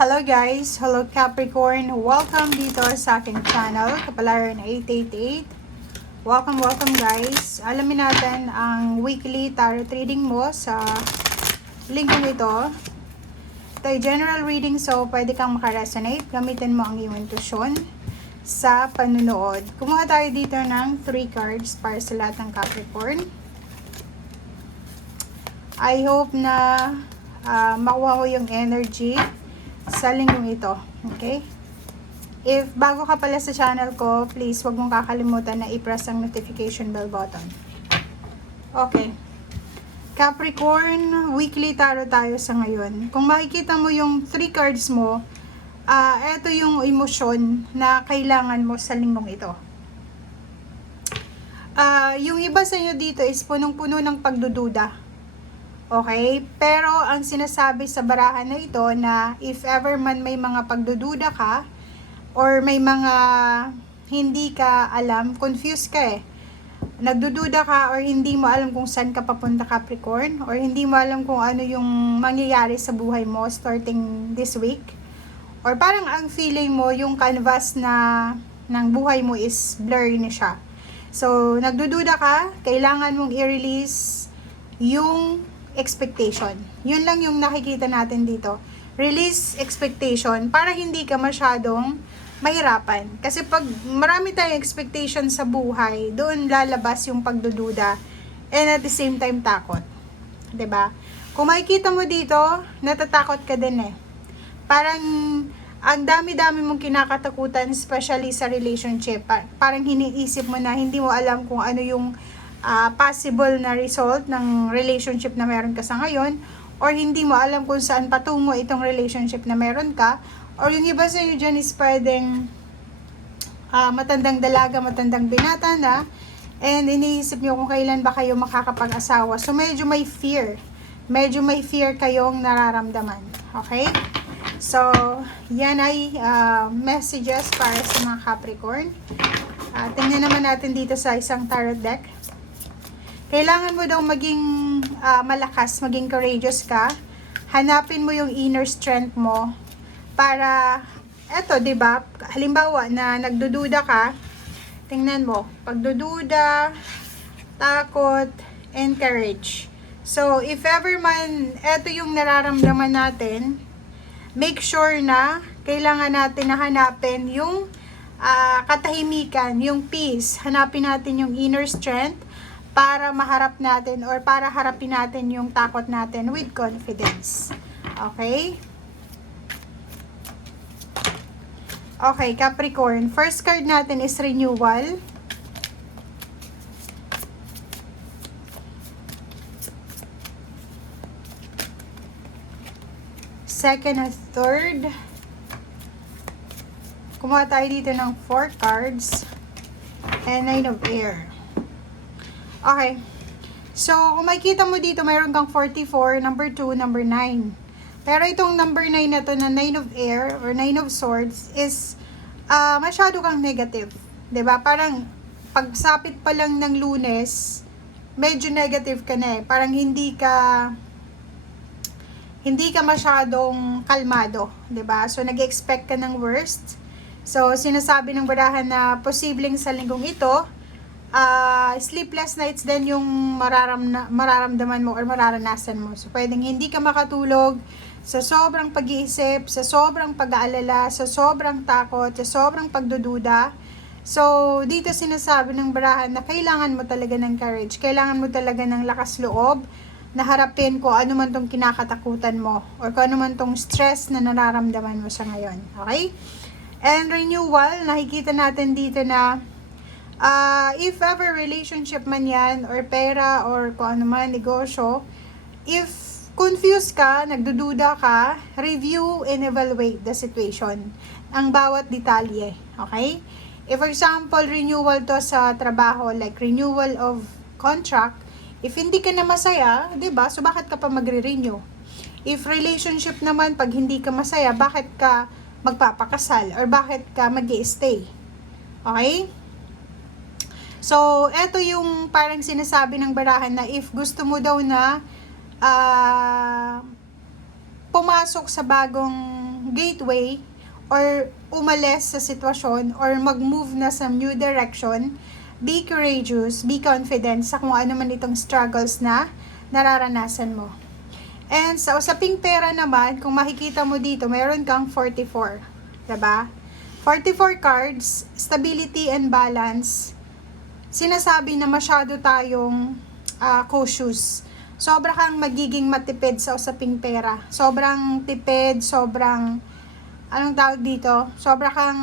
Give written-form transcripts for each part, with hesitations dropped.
Hello guys! Hello Capricorn! Welcome dito sa aking channel, Kapalaran 888. Welcome guys! Alamin natin ang weekly tarot reading mo sa linggong ito. Ito ay general reading, so pwede kang makaresonate. Gamitin mo ang iyong intuition sa panunood. Kumuha tayo dito ng 3 cards para sa lahat ng Capricorn. I hope na makuha mo yung energy sa linggong ito. Okay? If bago ka pala sa channel ko, please wag mong kakalimutan na i-press ang notification bell button. Okay. Capricorn, weekly tarot tayo sa ngayon. Kung makikita mo yung 3 cards mo, ito yung emosyon na kailangan mo sa linggong ito. Yung iba sa inyo dito is punong-puno ng pagdududa. Okay? Pero ang sinasabi sa barahan na ito na if ever man may mga pagdududa ka or may mga hindi ka alam, confused ka nagdududa ka or hindi mo alam kung saan ka papunta, Capricorn, or hindi mo alam kung ano yung mangyayari sa buhay mo starting this week, or parang ang feeling mo yung canvas na ng buhay mo is blurry na siya. So, nagdududa ka, kailangan mong i-release yung expectation. Yun lang yung nakikita natin dito. Release expectation para hindi ka masyadong mahirapan. Kasi pag marami tayong expectation sa buhay, doon lalabas yung pagdududa and at the same time takot. 'Di ba? Kung makikita mo dito, natatakot ka din Parang ang dami-dami mong kinakatakutan, especially sa relationship. Parang hiniisip mo na hindi mo alam kung ano yung possible na result ng relationship na meron ka sa ngayon, or hindi mo alam kung saan patungo itong relationship na meron ka, or yung iba sa inyo dyan is pwedeng matandang dalaga, matandang binata na, and iniisip nyo kung kailan ba kayo makakapag-asawa. So medyo may fear kayong nararamdaman. Okay? So yan ay messages para sa mga Capricorn. Tingnan naman natin dito sa isang tarot deck. Kailangan mo daw maging malakas, maging courageous ka. Hanapin mo yung inner strength mo para, eto, 'di ba? Halimbawa na nagdududa ka, tingnan mo, pagdududa, takot, and courage. So, if ever man eto yung nararamdaman natin, make sure na kailangan natin na hanapin yung katahimikan, yung peace. Hanapin natin yung inner strength para maharap natin or para harapin natin yung takot natin with confidence. Okay? Okay, Capricorn. First card natin is renewal. Second and third. Kumuha tayo dito ng 4 cards. And 9 of air. Okay. So, kung makikita mo dito, mayroon kang 44, number 2, number 9. Pero itong number 9 na to na 9 of air or 9 of swords is masyado kang negative. 'Di ba? Parang pagsapit pa lang ng Lunes, medyo negative ka na Parang hindi ka masyadong kalmado, 'di ba? So, nag-expect ka ng worst. So, sinasabi ng barahan na posibleng sa linggong ito, sleepless nights din yung mararamdaman mo or mararanasan mo. So, pwedeng hindi ka makatulog sa sobrang pag-iisip, sa sobrang pag-aalala, sa sobrang takot, sa sobrang pagdududa. So, dito sinasabi ng barahan na kailangan mo talaga ng courage, kailangan mo talaga ng lakas loob na harapin kung ano man tong kinakatakutan mo or kung ano man tong stress na nararamdaman mo sa ngayon. Okay? And renewal, nakikita natin dito na if ever relationship man yan, or pera, or kung ano man, negosyo, if confused ka, nagdududa ka, review and evaluate the situation. Ang bawat detalye. Okay? If for example, renewal to sa trabaho, like renewal of contract, if hindi ka na masaya, 'di ba? So bakit ka pa magre-renew? If relationship naman, pag hindi ka masaya, bakit ka magpapakasal? Or bakit ka mag-i-stay? Okay? So, eto yung parang sinasabi ng barahan na if gusto mo daw na pumasok sa bagong gateway or umalis sa sitwasyon or mag-move na sa new direction, be courageous, be confident sa kung ano man itong struggles na nararanasan mo. And sa usaping pera naman, kung makikita mo dito, meron kang 44. Diba? 44 cards, stability and balance. Sinasabi na masyado tayong cautious. Sobra kang magiging matipid sa usaping pera. Sobrang tipid, sobrang, anong tawag dito? Sobra kang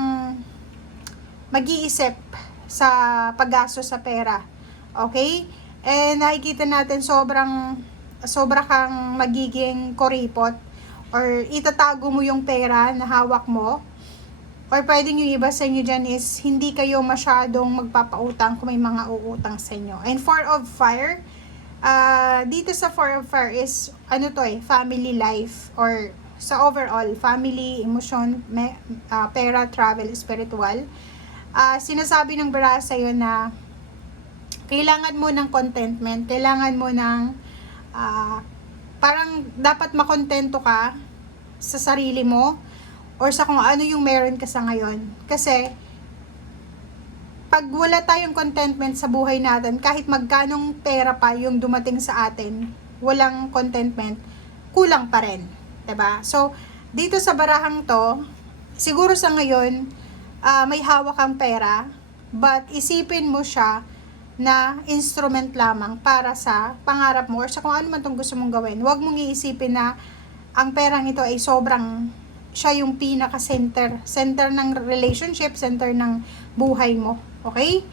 mag-iisip sa paggasto sa pera. Okay? And nakikita natin sobra kang magiging kuripot or itatago mo yung pera na hawak mo. Or pwedeng yung iba sa inyo dyan is hindi kayo masyadong magpapautang kung may mga uutang sa inyo. And 4 of Fire, dito sa 4 of Fire is, family life or sa overall, family, emotion, pera, travel, spiritual. Sinasabi ng baraha sa'yo na kailangan mo ng contentment, kailangan mo ng parang dapat makontento ka sa sarili mo or sa kung ano yung meron ka sa ngayon. Kasi pag wala tayong contentment sa buhay natin, kahit magkanong pera pa yung dumating sa atin, walang contentment, kulang pa rin. 'Di ba? So, dito sa barahang to, siguro sa ngayon, may hawak kang pera, but isipin mo siya na instrument lamang para sa pangarap mo or sa kung ano man itong gusto mong gawin. Huwag mong iisipin na ang perang ito ay sobrang siya yung pinaka-center ng relationship, center ng buhay mo. Okay?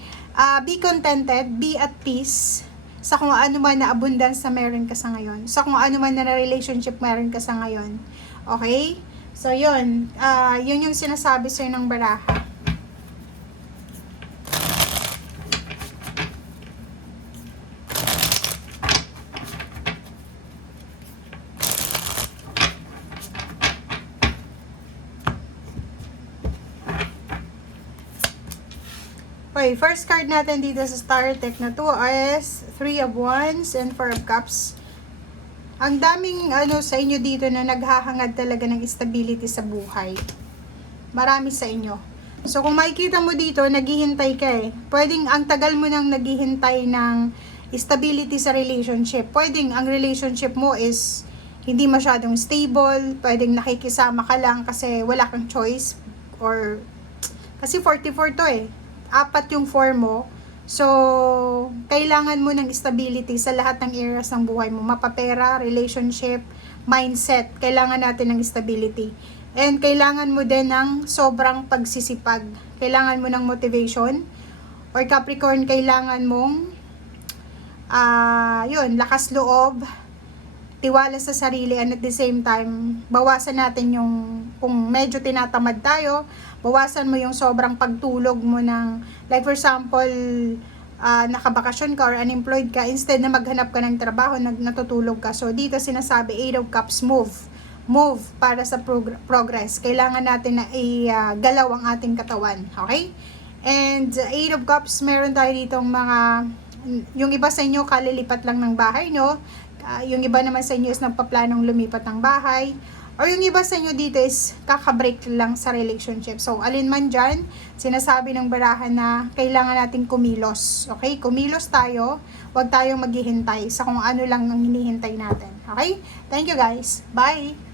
Be contented, be at peace sa kung ano man na abundance na meron ka sa ngayon. Sa kung ano man na relationship meron ka sa ngayon. Okay? So, yun. Yun yung sinasabi sa'yo ng baraha. Okay, first card natin dito sa Star Deck na to is 3 of Wands and 4 of Cups. Ang daming sa inyo dito na naghahangad talaga ng stability sa buhay. Marami sa inyo. So kung makikita mo dito, naghihintay ka eh. Pwedeng ang tagal mo nang naghihintay ng stability sa relationship. Pwedeng ang relationship mo is hindi masyadong stable. Pwedeng nakikisama ka lang kasi wala kang choice. Or kasi 44 to eh. 4 yung 4 mo. So, kailangan mo ng stability sa lahat ng areas ng buhay mo. Mapapera, relationship, mindset. Kailangan natin ng stability. And kailangan mo din ng sobrang pagsisipag. Kailangan mo ng motivation. Or Capricorn, kailangan mong lakas loob, tiwala sa sarili, and at the same time, bawasan natin yung, kung medyo tinatamad tayo, bawasan mo yung sobrang pagtulog mo ng, like for example, nakabakasyon ka or unemployed ka, instead na maghanap ka ng trabaho, natutulog ka. So, dito sinasabi, 8 of Cups, move para sa progress. Kailangan natin na igalaw ang ating katawan. Okay? And 8 of Cups, meron tayo ditong mga, yung iba sa inyo, kalilipat lang ng bahay nyo. Yung iba naman sa inyo is nagpaplanong lumipat ng bahay. Or yung iba sa inyo dito is kakabreak lang sa relationship. So, alin man dyan, sinasabi ng barahan na kailangan natin kumilos. Okay? Kumilos tayo. Huwag tayong maghihintay sa kung ano lang ang hinihintay natin. Okay? Thank you guys. Bye!